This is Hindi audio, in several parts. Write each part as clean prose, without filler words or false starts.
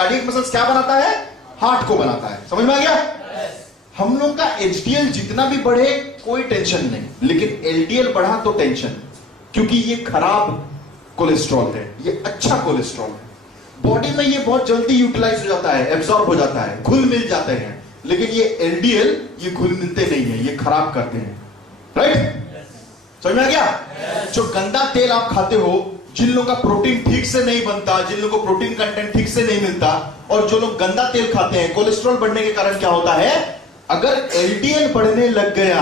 कार्डियक मसल्स क्या बनाता है? हार्ट को बनाता है। समझ में आ गया? हम लोग का एचडीएल जितना भी बढ़े कोई टेंशन नहीं, लेकिन एलडीएल बढ़ा तो टेंशन, क्योंकि ये खराब कोलेस्ट्रॉल है, ये अच्छा कोलेस्ट्रॉल है। बॉडी में ये बहुत जल्दी यूटिलाइज हो जाता है, एब्जॉर्ब हो जाता है, घुल मिल जाते हैं, लेकिन ये एलडीएल ये घुल मिलते नहीं है, ये खराब करते हैं। राइट? समझ में आ गया? जो गंदा तेल आप खाते हो, जिन लोगों का प्रोटीन ठीक से नहीं बनता, जिन लोगों को प्रोटीन कंटेंट ठीक से नहीं मिलता, और जो लोग गंदा तेल खाते हैं, कोलेस्ट्रॉल बढ़ने के कारण क्या होता है? अगर एलडीएल बढ़ने लग गया,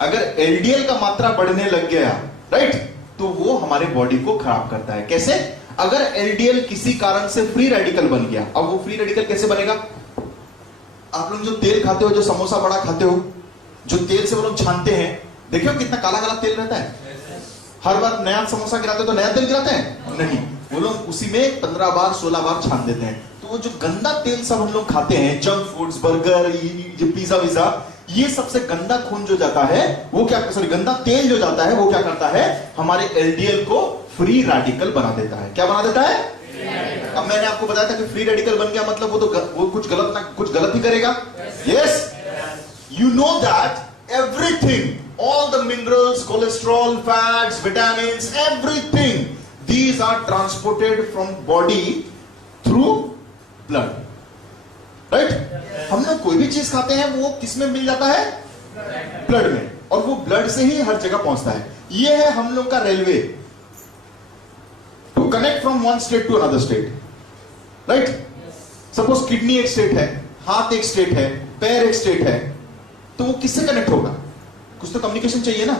अगर एलडीएल का मात्रा बढ़ने लग गया, राइट, तो वो हमारे बॉडी को खराब करता है। कैसे? अगर एलडीएल किसी कारण से फ्री रेडिकल बन गया, अब वो फ्री रेडिकल कैसे बनेगा? आप लोग जो तेल खाते हो, जो समोसा बड़ा खाते हो, जो तेल से वो लोग छानते हैं, देखिए कितना काला काला तेल रहता है। हर बार नया समोसा गिराते हो तो नया तेल गिराते हैं? नहीं, वो लोग उसी में 15 बार 16 बार छान देते हैं। तो वो जो गंदा तेल सब हम लोग खाते हैं, जंक फूड्स, बर्गर, ये पिज्जा विजा, ये सबसे गंदा खून जो जाता है वो क्या, सॉरी, गंदा तेल जो जाता है वो क्या करता है? हमारे एलडीएल को फ्री रेडिकल बना देता है। क्या बना देता है? अब मैंने आपको बताया था कि फ्री रेडिकल बन गया मतलब वो कुछ गलत ही करेगा। Yes, you know that everything, all the minerals, cholesterol, fats, vitamins, everything, these are transported from body through blood. Right? हम लोग कोई भी चीज खाते हैं वो किस में मिल जाता है? ब्लड में, और वो ब्लड से ही हर जगह पहुंचता है। ये है हम लोग का railway, to connect from one state to another state. Right? Suppose kidney एक स्टेट है, हाथ एक स्टेट है, पैर एक स्टेट है, तो वो किससे कनेक्ट होगा? कुछ तो कम्युनिकेशन चाहिए ना।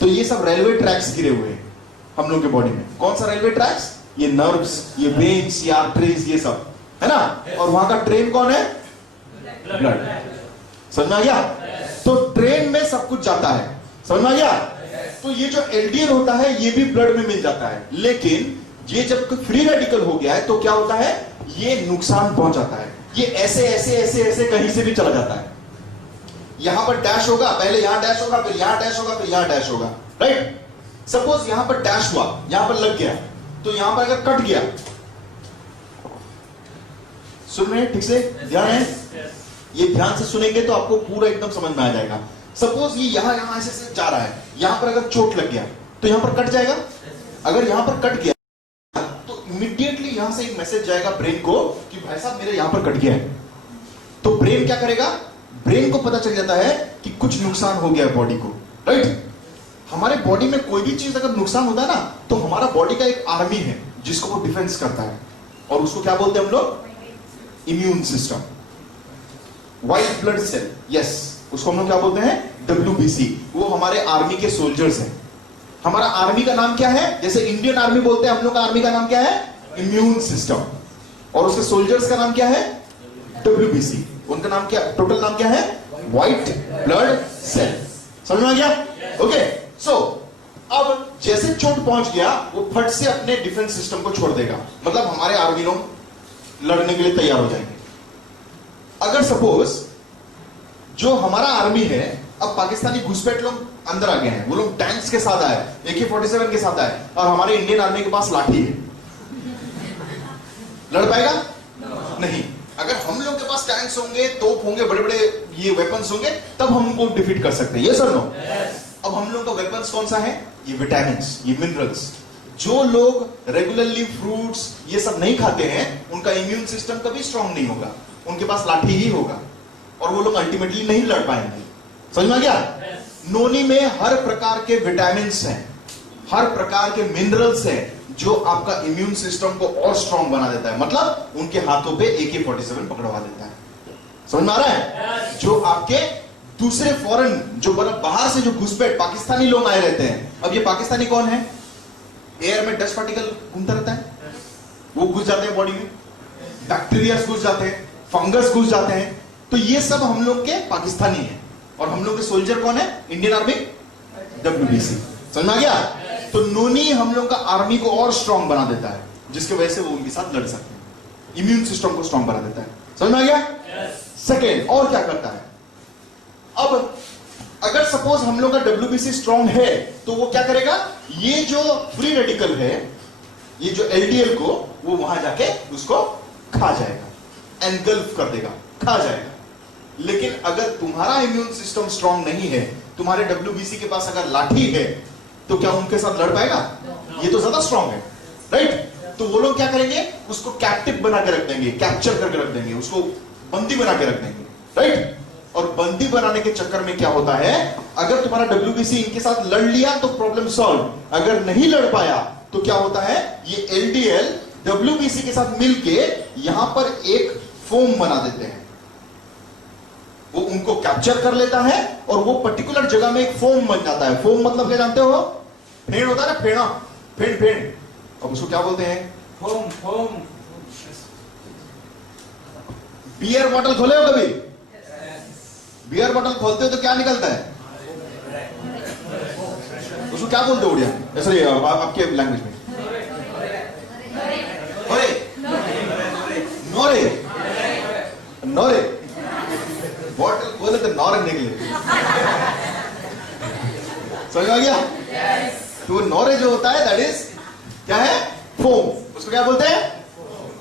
तो ये सब रेलवे ट्रैक्स गिरे हुए हैं हम लोग के बॉडी में। कौन सा रेलवे ट्रैक्स? ये नर्व्स, ये वेन्स, ये आर्टरीज, ये सब है ना। और वहां का ट्रेन कौन है? ब्लड। समझ में आ गया? तो ट्रेन में सब कुछ जाता है। समझ में आ गया? तो ये जो एलडीएल होता है ये भी ब्लड में मिल जाता है, लेकिन ये जब फ्री रेडिकल हो गया है तो क्या होता है? ये नुकसान पहुंचाता है। ये ऐसे ऐसे ऐसे ऐसे कहीं से भी चला जाता है। यहां पर डैश होगा, पहले यहां डैश होगा, फिर यहां डैश होगा, फिर यहां डैश होगा। राइट? सपोज यहां पर डैश हुआ, यहां पर लग गया, तो यहां पर अगर कट गया, सुन रहे हैं ठीक से? ध्यान है? ये ध्यान से सुनेंगे तो आपको पूरा एकदम समझ में आ जाएगा। सपोज ये यहां ऐसे ऐसे जा रहा है, यहां पर अगर चोट लग गया तो यहां पर कट जाएगा। अगर यहां पर कट गया तो इमीडिएटली यहां से एक मैसेज जाएगा ब्रेन को कि भाई साहब मेरे यहां पर कट गया है। तो ब्रेन क्या करेगा? ब्रेन को पता चल जाता है कि कुछ नुकसान हो गया है बॉडी को। राइट? हमारे बॉडी में कोई भी चीज अगर नुकसान होता है ना, तो हमारा बॉडी का एक आर्मी है जिसको वो डिफेंस करता है, और उसको क्या बोलते हैं हम लोग? Immune system, white blood cell. Yes, उसको हम लोग क्या बोलते हैं? WBC। वो हमारे आर्मी के सोल्जर्स हैं। हमारा आर्मी का नाम क्या है? जैसे इंडियन आर्मी बोलते हैं, हम लोग का आर्मी का नाम क्या है? Immune system. और उसके सोल्जर्स का नाम क्या है? WBC। उनका नाम क्या, टोटल नाम क्या है? White blood cell. समझ में आ गया? ओके, सो अब जैसे चोट पहुंच गया वो फट से अपने डिफेंस सिस्टम को छोड़ देगा, मतलब हमारे आर्मी लोग लड़ने के लिए तैयार हो जाएंगे। अगर सपोज जो हमारा आर्मी है, अब पाकिस्तानी घुसपैठ लोग अंदर आ गए हैं, वो लोग टैंक्स के साथ आए, AK-47 के साथ आए, और हमारे इंडियन आर्मी के पास लाठी है, लड़ पाएगा? नहीं। अगर हम लोग के पास टैंक्स होंगे, तोप होंगे, बड़े बड़े ये वेपन्स होंगे, तब हम उनको डिफीट कर सकते हैं। ये सर नो? अब हम लोग का वेपन्स कौन सा है? ये विटामिन्स, ये मिनरल्स। जो लोग रेगुलरली फ्रूट्स ये सब नहीं खाते हैं, उनका इम्यून सिस्टम कभी स्ट्रांग नहीं होगा, उनके पास लाठी ही होगा, और वो लोग अल्टीमेटली नहीं लड़ पाएंगे। समझ में आ गया? नोनी में हर प्रकार के विटामिन्स हैं, हर प्रकार के मिनरल्स हैं, जो आपका इम्यून सिस्टम को और स्ट्रांग बना देता है। मतलब उनके हाथों पे AK-47 पकड़वा देता है। समझ में आ रहा है? जो आपके दूसरे फॉरेन, जो बाहर से जो घुसपैठ पाकिस्तानी लोग आए रहते हैं, अब ये पाकिस्तानी कौन है? एयर में डस्ट पार्टिकल घूमता रहता है, वो घुस जाते हैं बॉडी में, बैक्टीरिया घुस जाते हैं, फंगस घुस जाते हैं, तो ये सब हम लोग के पाकिस्तानी हैं। और हम लोग के सोल्जर कौन है? Indian army, WBC। समझ में आ गया? तो नोनी हम लोग का आर्मी को और स्ट्रांग बना देता है, जिसकी वजह से वो उनके साथ लड़ सकते हैं। इम्यून सिस्टम को स्ट्रांग बना देता है। समझ में आ गया? सेकेंड, और क्या करता है? अब अगर सपोज हम लोग का WBC स्ट्रांग है, तो वो क्या करेगा? ये जो फ्री रेडिकल है, ये जो LDL को, वो वहां जाके उसको खा जाएगा, एनगल्फ कर देगा, खा जाएगा। लेकिन अगर तुम्हारा इम्यून सिस्टम स्ट्रांग नहीं है, तुम्हारे WBC के पास अगर लाठी है, तो क्या उनके साथ लड़ पाएगा? ये तो ज्यादा स्ट्रांग है, राइट? तो वो लोग क्या करेंगे? उसको कैप्टिव बना के रख देंगे, कैप्चर करके रख देंगे, उसको बंदी बना के रख देंगे, राइट? और बंदी बनाने के चक्कर में क्या होता है, अगर तुम्हारा WBC इनके साथ लड़ लिया तो प्रॉब्लम सॉल्व, अगर नहीं लड़ पाया तो क्या होता है, ये LDL WBC के साथ मिलके यहां पर एक फोम बना देते हैं, वो उनको कैप्चर कर लेता है और वो पर्टिकुलर जगह में एक फोम बन जाता है। फोम मतलब क्या जानते हो? फेन होता है ना, फेना, फेन फेन, अब उसको क्या बोलते हैं? Foam foam. बियर बॉटल खोले हो कभी? बियर बॉटल खोलते हो तो क्या निकलता है? उसको क्या बोलते हो उड़िया? सॉरी आपके लैंग्वेज में नोरे, नोरे, बॉटल खोले तो नोरे निकले, समझ आ गया? तो नोरे जो होता है दैट इज क्या है? फोम। उसको क्या बोलते हैं?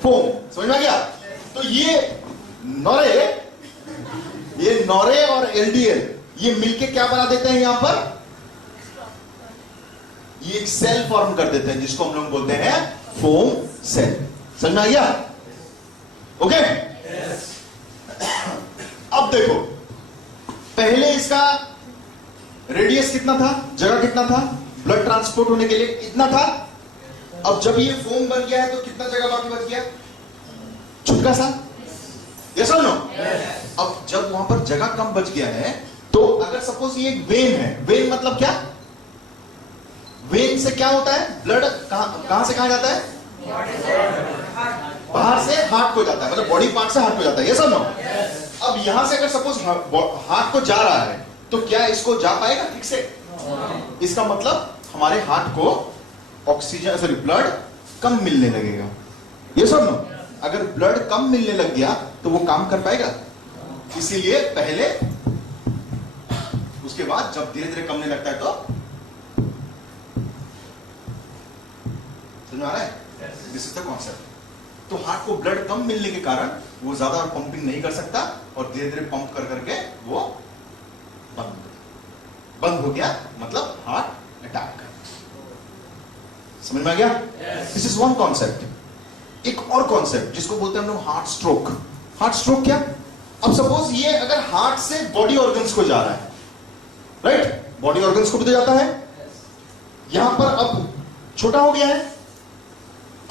फोम। समझ में आ गया? तो ये नोरे और LDL ये मिलके क्या बना देते हैं? यहां पर ये एक सेल फॉर्म कर देते हैं जिसको हम लोग बोलते हैं फोम सेल। समझ में आ गया? ओके? अब देखो, पहले इसका रेडियस कितना था, जगह कितना था, ब्लड ट्रांसपोर्ट होने के लिए इतना था। अब जब ये फोम बन गया है तो कितना जगह बाकी बच गया? छुटका सा, यस और नो? अब जब वहां पर जगह कम बच गया है तो अगर सपोज ये एक वेन है, वेन मतलब क्या? वेन से क्या होता है? ब्लड कहां से कहां जाता है? बाहर से हार्ट को जाता है, मतलब बॉडी पार्ट से हार्ट को जाता है, यस और नो? अब यहां से अगर सपोज हार्ट को जा रहा है तो क्या इसको जा पाएगा ठीक से? इसका मतलब हमारे हार्ट को ऑक्सीजन सॉरी ब्लड कम मिलने लगेगा, यस और नो? अगर ब्लड कम मिलने लग गया तो वो काम कर पाएगा? इसीलिए पहले, उसके बाद जब धीरे धीरे कमने लगता है तो समझ आ रहा है? This is the concept. तो हार्ट को ब्लड कम मिलने के कारण वो ज्यादा पंपिंग नहीं कर सकता और धीरे धीरे पंप कर करके वो बंद हो गया, मतलब हार्ट अटैक। समझ में आ गया? This is one concept. एक और कॉन्सेप्ट जिसको बोलते हैं हम लोग हार्ट स्ट्रोक। हार्ट स्ट्रोक क्या? अब सपोज ये अगर हार्ट से बॉडी ऑर्गन्स को जा रहा है, राइट? बॉडी ऑर्गन्स को भी तो जाता है, यहां पर अब छोटा हो गया है।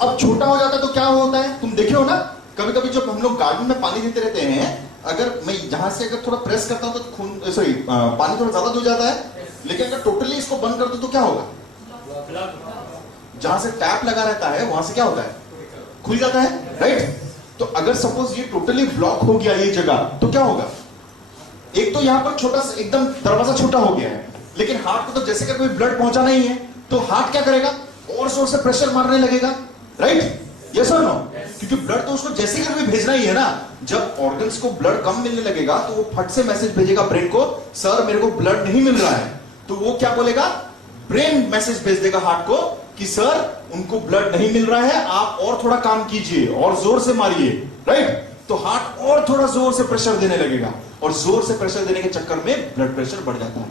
अब छोटा हो जाता है तो क्या होता है? तुम देखे हो ना, कभी कभी जब हम लोग गार्डन में पानी देते रहते हैं, अगर मैं जहां से अगर थोड़ा प्रेस करता हूं तो खून सॉरी पानी थोड़ा ज्यादा हो जाता है, लेकिन अगर टोटली इसको बंद कर दो तो क्या होगा? जहां से टैप लगा रहता है वहां से क्या होता है? खुल जाता है, राइट? तो अगर सपोज ये टोटली ब्लॉक हो गया ये जगह तो क्या होगा? एक तो यहां पर छोटा सा एकदम दरवाजा छोटा हो गया है, लेकिन हार्ट को तो जैसे कि कोई ब्लड पहुंचा नहीं है, तो हार्ट क्या करेगा? और जोर से प्रेशर मारने लगेगा, राइट? यस और नो? क्योंकि ब्लड तो उसको जैसे कि भेजना ही है ना। जब ऑर्गन्स को ब्लड कम मिलने लगेगा तो वो फट से मैसेज भेजेगा ब्रेन को, सर मेरे को ब्लड नहीं मिल रहा है। तो वो क्या बोलेगा? ब्रेन मैसेज भेज देगा हार्ट को कि सर उनको ब्लड नहीं मिल रहा है, आप और थोड़ा काम कीजिए और जोर से मारिए, राइट? तो हार्ट और थोड़ा जोर से प्रेशर देने लगेगा और जोर से प्रेशर देने के चक्कर में ब्लड प्रेशर बढ़ जाता है।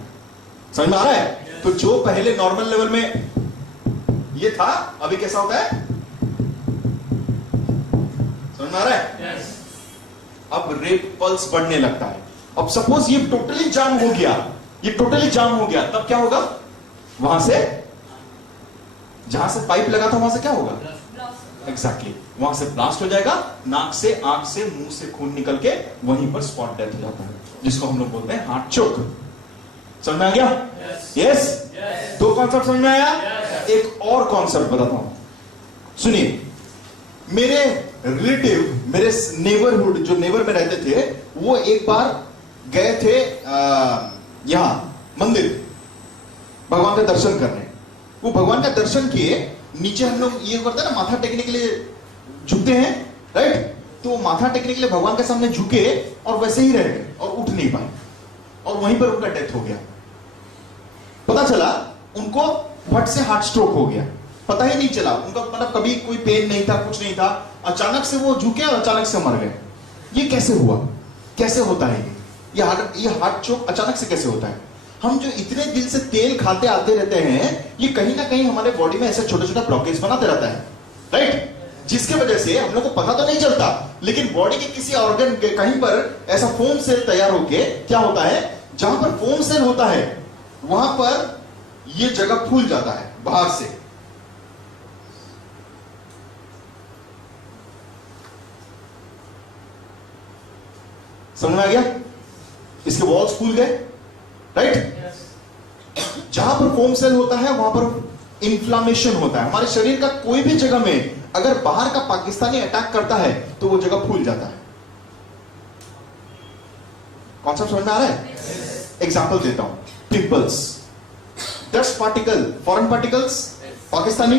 समझ में आ रहा है? तो जो पहले नॉर्मल लेवल में ये था, अभी कैसा होता है? समझ में आ रहा है? अब रेट पल्स बढ़ने लगता है। अब सपोज ये टोटली जाम हो गया, ये टोटली जाम हो गया, तब क्या होगा? वहां से जहां से पाइप लगा था वहां से क्या होगा? एग्जैक्टली वहां से ब्लास्ट हो जाएगा, नाक से, आंख से, मुंह से खून निकल के वहीं पर स्पॉट डेथ हो जाता है, जिसको हम लोग बोलते हैं हार्ट चोक। समझ में आ गया? यस? दो कॉन्सेप्ट समझ में आया? एक और कॉन्सेप्ट बताता हूं, सुनिए। मेरे रिलेटिव, मेरे नेबरहुड, जो नेबर में रहते थे, वो एक बार गए थे यहां मंदिर भगवान का दर्शन करने। वो भगवान का दर्शन किए, नीचे हम लोग ये करते हैं ना, माथा टेकने के लिए झुकते हैं, राइट? तो माथा टेकने के लिए भगवान के सामने झुके और वैसे ही रह गए और उठ नहीं पाए और वहीं पर उनका डेथ हो गया। पता चला उनको फट से हार्ट स्ट्रोक हो गया, पता ही नहीं चला उनका, मतलब कभी कोई पेन नहीं था, कुछ नहीं था, अचानक से वो झुके और अचानक से मर गए। ये कैसे हुआ? कैसे होता है ये हार्ट चोक अचानक से कैसे होता है? हम जो इतने दिन से तेल खाते आते रहते हैं, ये कहीं ना कहीं हमारे बॉडी में ऐसे छोटे छोटे ब्लॉकेज बनाते रहता है, राइट? जिसके वजह से हम लोग को पता तो नहीं चलता, लेकिन बॉडी के किसी ऑर्गन के कहीं पर ऐसा फोम सेल तैयार होके क्या होता है, जहां पर फोम सेल होता है वहां पर ये जगह फूल जाता है बाहर से। समझ में आ गया? इसके वॉल्स फूल गए, राइट? जहां पर फोम सेल होता है वहां पर इंफ्लामेशन होता है। हमारे शरीर का कोई भी जगह में अगर बाहर का पाकिस्तानी अटैक करता है तो वो जगह फूल जाता है। कॉन्सेप्ट समझ में आ रहा है? एग्जांपल देता हूं, pimples, dust particle, foreign particles, Pakistani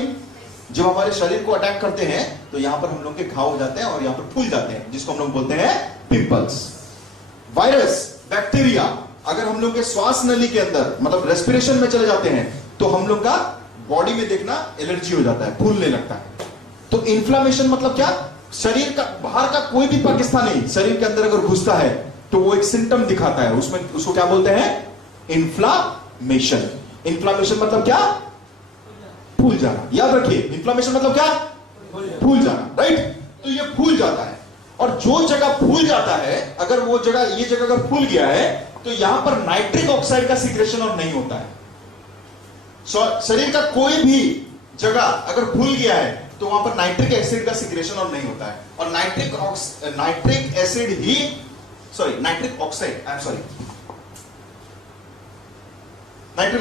जब हमारे शरीर को अटैक करते हैं तो यहां पर हम लोग के घाव हो जाते हैं और यहां पर फूल जाते हैं, जिसको हम लोग बोलते हैं पिंपल्स। वायरस, बैक्टीरिया अगर हम लोग के श्वास नली के अंदर मतलब रेस्पिरेशन में चले जाते हैं तो हम लोग का बॉडी में देखना एलर्जी हो जाता है, फूलने लगता है। तो इन्फ्लामेशन मतलब क्या? शरीर का बाहर का कोई भी पाकिस्तानी शरीर के अंदर अगर घुसता है तो वो एक सिम्टम दिखाता है, उसमें उसको क्या बोलते हैं? इन्फ्लामेशन। इन्फ्लामेशन मतलब क्या? फूल जाना। याद रखिए, इन्फ्लामेशन मतलब क्या? फूल जाना, राइट? तो ये फूल जाता है, और जो जगह फूल जाता है, अगर वो जगह, ये जगह अगर फूल गया है तो यहां पर नाइट्रिक ऑक्साइड का सीक्रेशन और नहीं होता है। शरीर का कोई भी जगह अगर फूल गया है तो वहां पर नाइट्रिक एसिड का सीक्रेशन और नहीं होता है, और नाइट्रिक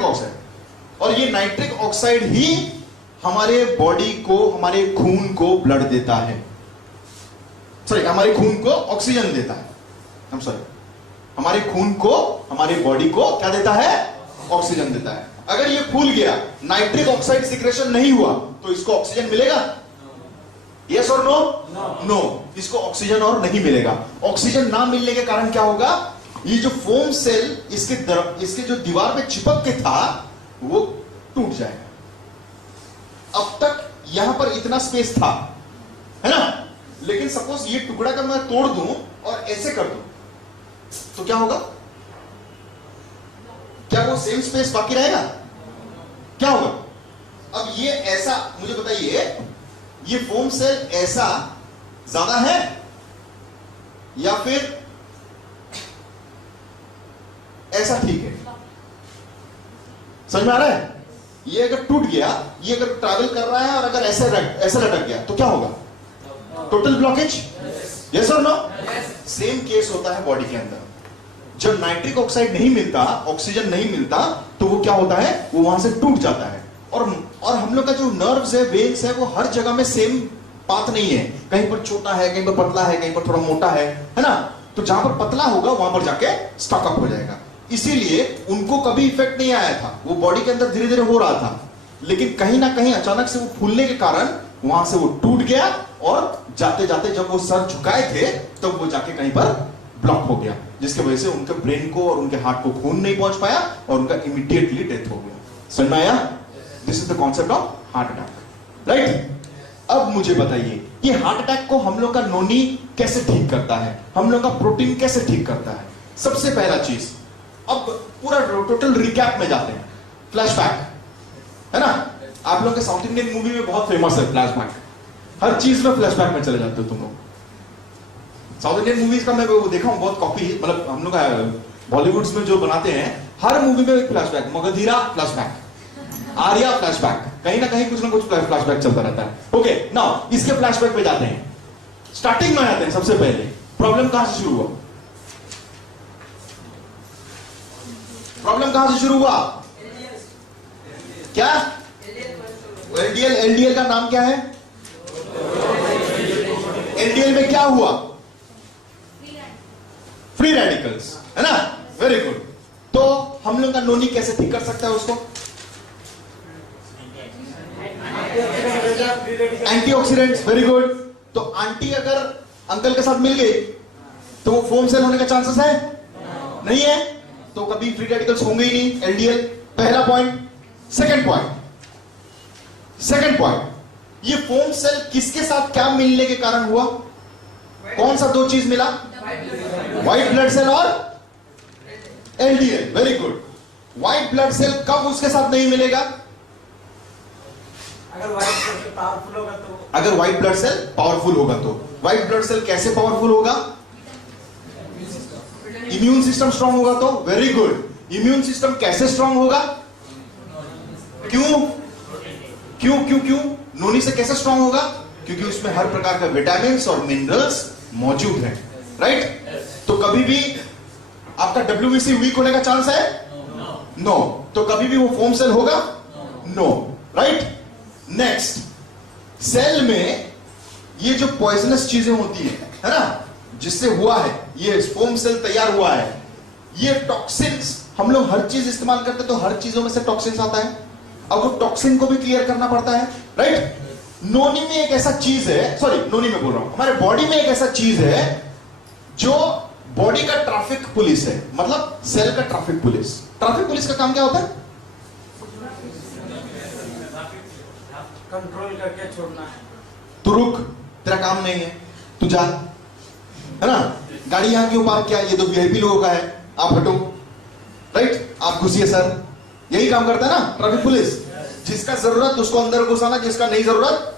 ऑक्साइड, और ये नाइट्रिक ऑक्साइड ही हमारे बॉडी को, हमारे खून को ब्लड देता है, हमारे खून को ऑक्सीजन देता है। हमारे खून को, हमारे बॉडी को क्या देता है? ऑक्सीजन देता है। अगर ये फूल गया, नाइट्रिक ऑक्साइड सिक्रेशन नहीं हुआ तो इसको ऑक्सीजन मिलेगा? यस और नो? नो, इसको ऑक्सीजन और नहीं मिलेगा। ऑक्सीजन ना मिलने के कारण क्या होगा? ये जो फोम सेल इसके जो दीवार पे चिपक के था वो टूट जाएगा। अब तक यहां पर इतना स्पेस था, है ना? लेकिन सपोज ये टुकड़ा का मैं तोड़ दूं और ऐसे कर दूं तो क्या होगा? क्या वो सेम स्पेस बाकी रहेगा? क्या होगा? अब ये ऐसा, मुझे बताइए, ये फोम सेल ऐसा ज्यादा है या फिर ऐसा ठीक है? समझ में आ रहा है? ये अगर टूट गया, ये अगर ट्रैवल कर रहा है और अगर ऐसे लटक गया तो क्या होगा? Total blockage? यस और नो? सेम केस होता है बॉडी के अंदर। जब नाइट्रिक ऑक्साइड नहीं मिलता, ऑक्सीजन नहीं मिलता, तो वो क्या होता है? वो वहां से टूट जाता है। और हम लोग का जो नर्व्स है, वेन्स है, वो हर जगह में सेम पाथ नहीं है। कहीं पर छोटा है, कहीं पर पतला है, कहीं पर थोड़ा मोटा है ना? तो जहां पर पतला होगा वहां पर जाके स्टॉक अप हो जाएगा। इसीलिए उनको कभी इफेक्ट नहीं आया था, वो बॉडी के अंदर धीरे धीरे हो रहा था, लेकिन कहीं ना कहीं अचानक से वो फूलने के कारण वहां से वो टूट गया, और जाते जाते जब वो सर झुकाए थे तब तो वो जाके कहीं पर ब्लॉक हो गया, जिसकी वजह से उनके ब्रेन को और उनके हार्ट को खून नहीं पहुंच पाया और उनका इमीडिएटली डेथ हो गया। समझ में आया? This is the concept of heart attack, right? अब मुझे बताइए, ये हार्ट अटैक को हम लोग का नोनी कैसे ठीक करता है? हम लोग का प्रोटीन कैसे ठीक करता है? सबसे पहला चीज, अब पूरा टोटल रिकैप में जाते हैं। फ्लैशबैक, है ना? आप लोग के साउथ इंडियन मूवी में बहुत फेमस है फ्लैशबैक। हर चीज में फ्लैशबैक में चले जाते हो तुम लोग। साउथ इंडियन मूवीज का मैं वो देखा हूं, बहुत कॉपी, मतलब हम लोग बॉलीवुड में जो बनाते हैं, हर मूवी में एक flashback. Magadheera flashback, Arya flashback, कहीं ना कहीं कुछ ना कुछ फ्लैशबैक चलता रहता है। ओके, नाउ इसके फ्लैशबैक पे जाते हैं। स्टार्टिंग में आते हैं, सबसे पहले प्रॉब्लम कहां से शुरू हुआ? प्रॉब्लम कहां से शुरू हुआ? क्या? एलडीएल। एलडीएल का नाम क्या है? एलडीएल में क्या हुआ? फ्री रेडिकल्स, है ना? Very good. तो हम लोग का नोनी कैसे ठीक कर सकता है उसको? Antioxidants, very good. तो आंटी अगर अंकल के साथ मिल गई तो वो फोम सेल होने का चांसेस है? नहीं है, तो कभी फ्री रेडिकल्स होंगे ही नहीं। एलडीएल पहला पॉइंट। सेकंड पॉइंट, ये फोम सेल किसके साथ क्या मिलने के कारण हुआ? कौन सा दो चीज मिला? व्हाइट ब्लड सेल और LDL. Very good. White blood cell कब उसके साथ नहीं मिलेगा? अगर व्हाइट ब्लड सेल पावरफुल होगा तो। अगर व्हाइट ब्लड सेल पावरफुल होगा तो। व्हाइट ब्लड सेल कैसे पावरफुल होगा? इम्यून सिस्टम स्ट्रांग होगा तो। Very good. इम्यून सिस्टम कैसे स्ट्रांग होगा? क्यों क्यों क्यों क्यों? नोनी से कैसे स्ट्रांग होगा? क्योंकि उसमें हर प्रकार का विटामिन और मिनरल्स मौजूद है। राइट? तो कभी भी आपका डब्ल्यूबीसी वीक होने का चांस है? नो। तो कभी भी वो फोम सेल होगा? नो। राइट? नेक्स्ट, सेल में ये जो पॉइजनस चीजें होती है ना, जिससे हुआ है ये फोम सेल तैयार हुआ है, ये टॉक्सिन्स, हम लोग हर चीज इस्तेमाल करते तो हर चीजों में से टॉक्सिन्स आता है। अब वो टॉक्सिन को भी क्लियर करना पड़ता है। राइट? नोनी में एक ऐसा चीज है, सॉरी नोनी में बोल रहा हूं, हमारे बॉडी में एक ऐसा चीज है जो बॉडी का ट्रैफिक पुलिस है, मतलब सेल का ट्रैफिक पुलिस। ट्रैफिक पुलिस का काम क्या होता है? कंट्रोल करके छोड़ना है। तू रुक, तेरा काम नहीं है, तू जा, है ना? गाड़ी यहां क्यों पार्क किया? ये तो वीआईपी लोगों का है, आप हटो। राइट? आप घुसिए सर। यही काम करता है ना ट्रैफिक पुलिस। जिसका जरूरत उसको अंदर घुसाना, जिसका नहीं जरूरत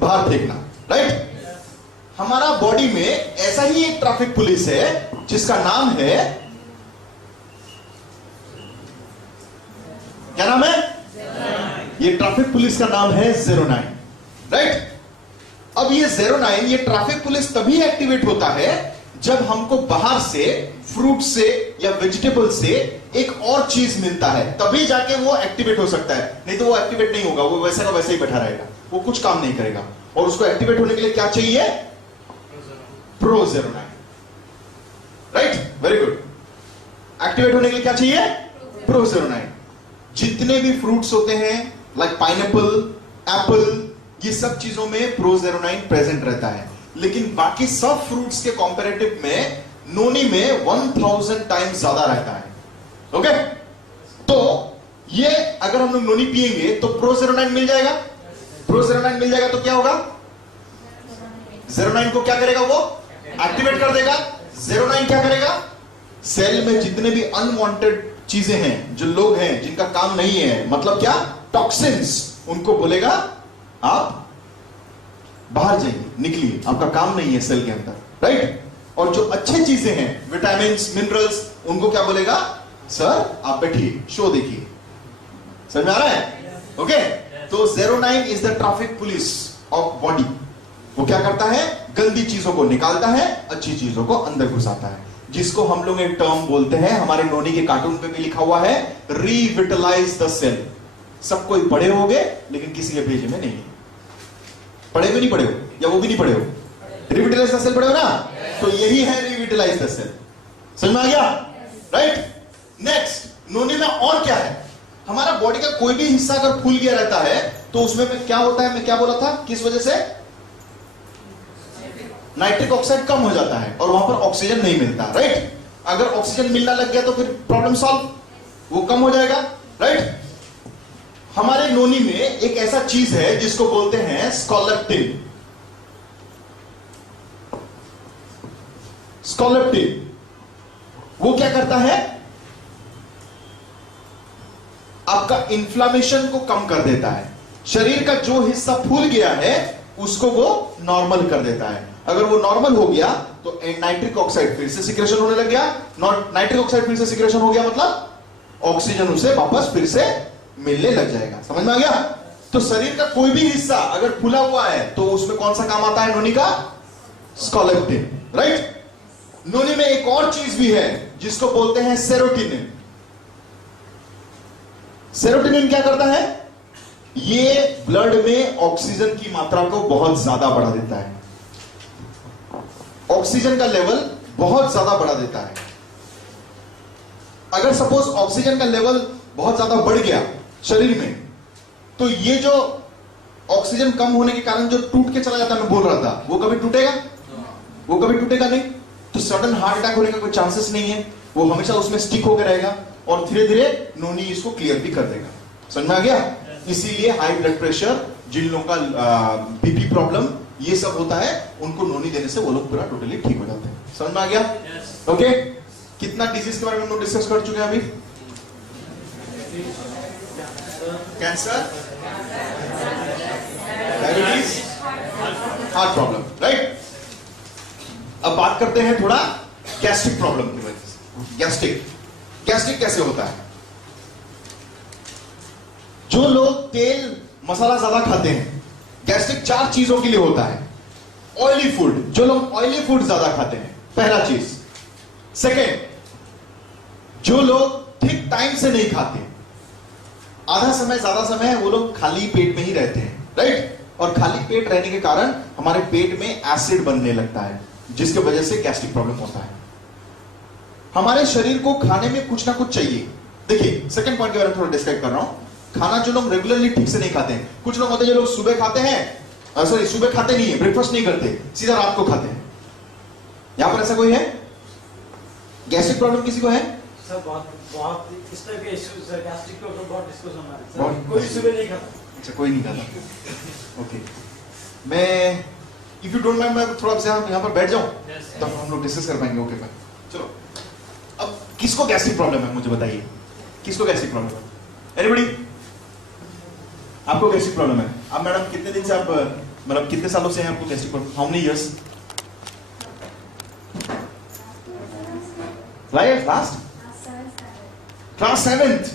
बाहर फेंकना। राइट? हमारा बॉडी में ऐसा ही एक ट्रैफिक पुलिस है जिसका नाम है, क्या नाम है? ये ट्रैफिक पुलिस का नाम है 09। राइट? अब ये 09, ये ट्रैफिक पुलिस तभी एक्टिवेट होता है जब हमको बाहर से, फ्रूट से या वेजिटेबल से एक और चीज मिलता है, तभी जाके वो एक्टिवेट हो सकता है। नहीं तो वो एक्टिवेट नहीं होगा, वो वैसे का वैसे ही बैठा रहेगा, वो कुछ काम नहीं करेगा। और उसको एक्टिवेट होने के लिए क्या चाहिए? प्रो-09। राइट? Very good. एक्टिवेट होने के लिए क्या चाहिए? प्रो-09। जितने भी फ्रूट्स होते हैं, लाइक पाइनएप्पल, एप्पल, ये सब चीजों में प्रो-09 प्रेजेंट रहता है। लेकिन बाकी सब फ्रूट्स के कंपैरेटिव में नोनी में 1000 टाइम्स ज्यादा रहता है। ओके? तो ये अगर हम लोग नोनी पिएंगे तो प्रो-09 मिल जाएगा। प्रो-09 मिल जाएगा तो क्या होगा? 09 को क्या करेगा? वो एक्टिवेट कर देगा। 09 क्या करेगा? सेल में जितने भी अनवांटेड चीजें हैं, जो लोग हैं जिनका काम नहीं है, मतलब क्या? टॉक्सिन्स, उनको बोलेगा आप बाहर जाइए, निकलिए, आपका काम नहीं है सेल के अंदर। राइट? और जो अच्छे चीजें हैं, विटामिन, मिनरल्स, उनको क्या बोलेगा? सर आप बैठिए, शो देखिए। समझ में आ रहा है? ओके? तो 09 is the traffic police of body. वो क्या करता है? गंदी चीजों को निकालता है, अच्छी चीजों को अंदर घुसाता है, जिसको हम लोग एक टर्म बोलते हैं, हमारे नोनी के कार्टून पे भी लिखा हुआ है, रिविटलाइज द सेल। सब कोई पढ़े होगे लेकिन किसी के पेज में नहीं है। पढ़े भी नहीं पढ़े हो, या वो भी नहीं पढ़े हो? रिविटलाइज द सेल पढ़े हो ना? तो यही है रिविटलाइज द सेल। समझ में आ गया? राइट? नेक्स्ट, नोनी में और क्या है? हमारा बॉडी का कोई भी हिस्सा अगर फूल गया रहता है तो उसमें क्या होता है? मैं क्या बोला था? किस वजह से? नाइट्रिक ऑक्साइड कम हो जाता है और वहां पर ऑक्सीजन नहीं मिलता। राइट? अगर ऑक्सीजन मिलना लग गया तो फिर प्रॉब्लम सॉल्व, वो कम हो जाएगा। राइट? हमारे नोनी में एक ऐसा चीज है जिसको बोलते हैं स्कोलेप्टिन। स्कोलेप्टिन वो क्या करता है? आपका इन्फ्लामेशन को कम कर देता है। शरीर का जो हिस्सा फूल गया है उसको वो नॉर्मल कर देता है। अगर वो नॉर्मल हो गया तो नाइट्रिक ऑक्साइड फिर से सिक्रेशन होने लग गया। नाइट्रिक ऑक्साइड फिर से सिक्रेशन हो गया, मतलब ऑक्सीजन उसे वापस फिर से मिलने लग जाएगा। समझ में आ गया? तो शरीर का कोई भी हिस्सा अगर फूला हुआ है तो उसमें कौन सा काम आता है नोनी का? स्कोलेप्टिन। राइट? नोनी में एक और चीज भी है जिसको बोलते हैं सेरोटोनिन। सेरोटोनिन क्या करता है? ये ब्लड में ऑक्सीजन की मात्रा को बहुत ज्यादा बढ़ा देता है। ऑक्सीजन का लेवल बहुत ज्यादा बढ़ा देता है। अगर सपोज ऑक्सीजन का लेवल बहुत ज्यादा बढ़ गया शरीर में, तो ये जो ऑक्सीजन कम होने के कारण जो टूट के चला जाता है, मैं बोल रहा था, वो कभी टूटेगा? वो कभी टूटेगा नहीं। तो सडन हार्ट अटैक होने का कोई चांसेस नहीं है, वो हमेशा उसमें स्टिक होकर रहेगा और धीरे धीरे नोनी इसको क्लियर भी कर देगा। समझ में आ गया? इसीलिए हाई ब्लड प्रेशर जिन लोगों का बीपी प्रॉब्लम ये सब होता है, उनको नोनी देने से वो लोग पूरा टोटली ठीक हो जाते हैं। समझ में आ गया? ओके कितना डिजीज के बारे में हम लोग डिस्कस कर चुके हैं अभी? Cancer, diabetes, heart problem, right? अब बात करते हैं थोड़ा गैस्ट्रिक प्रॉब्लम की वजह से। गैस्ट्रिक कैसे होता है? जो लोग तेल मसाला ज्यादा खाते हैं, गैस्ट्रिक 4 चीजों के लिए होता है। ऑयली फूड, जो लोग ऑयली फूड ज्यादा खाते हैं, पहला चीज। सेकेंड, जो लोग ठीक टाइम से नहीं खाते, आधा समय ज्यादा समय वो लोग खाली पेट में ही रहते हैं, राइट? और खाली पेट रहने के कारण हमारे पेट में एसिड बनने लगता है, जिसकी वजह से गैस्ट्रिक प्रॉब्लम होता है। हमारे शरीर को खाने में कुछ ना कुछ चाहिए। देखिए सेकंड पॉइंट के बारे में थोड़ा डिस्कस कर रहा हूं। खाना जो लोग रेगुलरली ठीक से नहीं खाते हैं, कुछ लोग होते हैं जो लोग सुबह खाते हैं, सॉरी सुबह खाते नहीं है, ब्रेकफास्ट नहीं करते, सीधा रात को खाते हैं। यहां पर ऐसा कोई है? गैस्ट्रिक प्रॉब्लम किसी को है? सर बहुत इस तरह के इश्यूज है, गैस्ट्रिक के ऊपर बहुत डिस्कस हो रहा है। बहुत- कोई सुबह नहीं खाता। अच्छा कोई नहीं खाता। ओके मैं इफ यू डोंट माइंड मैं थोड़ा सा यहां पर बैठ जाऊं, तब हम लोग डिस्कस कर पाएंगे। ओके मैं चलो। अब किसको गैस्ट्रिक प्रॉब्लम है मुझे बताइए, किसको गैस्ट्रिक प्रॉब्लम है? एनीबॉडी? आपको गैस्ट्रिक प्रॉब्लम है? आप मैडम कितने दिन से आप मतलब कितने सालों से हैं आपको gastric problem? How many years? Right last class 7th